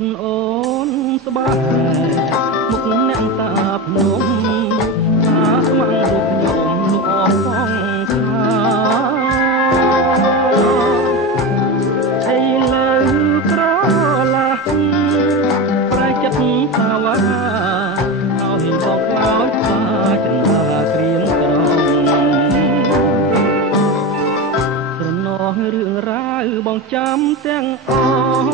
អូនស្បាមុខអ្នកតាភ្នំថាស្មងរូបខ្ញុំលោកអស់ផងថាឥឡូវក្រឡាប្រែចិត្តថាវ៉ាហើយបងខ្លោចថាចន្ទាក្រៀមក្រំស្រណោះរឿងរ៉ាវបងចាំទាំងអស់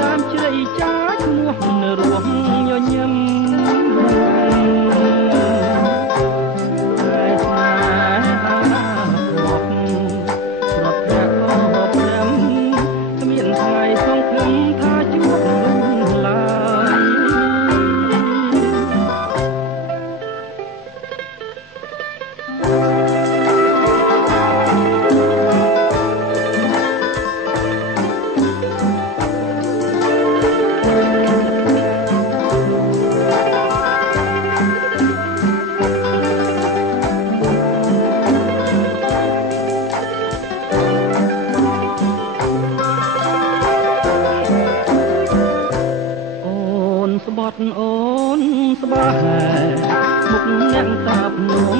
ដើមជ្រៃចាឈ្មោះនៅរួមញញឹមតែស្នេហារបស់ប្រត់ប្រាក់អស់ព្រមគ្មានថ្ងៃសង្ឃឹមថាជួបនឹងឡើយស្បត់អូនស្បាមុខអ្នកតាភ្នំ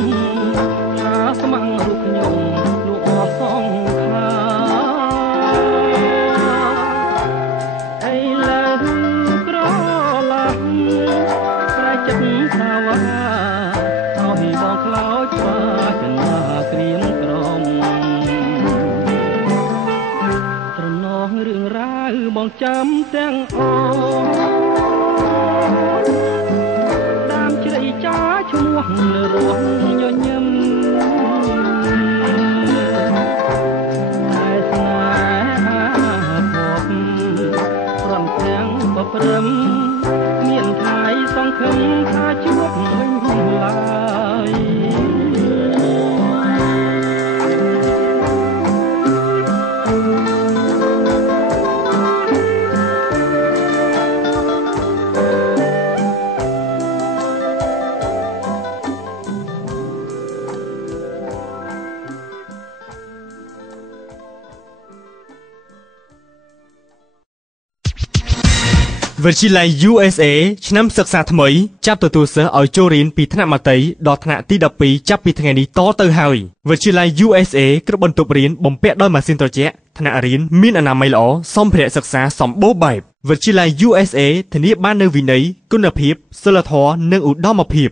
ថាស្មងរូបខ្ញុំលោកអស់សងខាឥឡូវក្រឡាស់ប្រែចិត្តថាវ៉ាឲ្យបងខ្លោចស្វាចន្ទាក្រៀមក្រំត្រណោះរឿងរ៉ាវបងចាំទាំងអស់ដើមជ្រៃចាឈ្មោះនៅរស់ញញឹមតែស្នេហាភពព្រមទាំងបព្រឹមមានថ្ងៃសង្ឃឹមថាជួបវិញឡើយវិទ្យាល័យ USA ឆ្នាំសិក្សាថ្មីចាប់ទទួលសិស្សឲ្យចូលរៀនពីថ្នាក់មត្តេយ្យដល់ថ្នាក់ទី12ចាប់ពីថ្ងៃនេះតទៅហើយវិទ្យាល័យ USA គ្រប់បន្ទប់រៀនបំពាក់ដោយម៉ាស៊ីនត្រជាក់ថ្នាក់រៀនមានអនាម័យល្អសម្ភារៈសិក្សាសម្បូរបែបវិទ្យាល័យ USA ធានាបាននូវវិន័យគុណភាពសីលធម៌និងឧត្តមភាព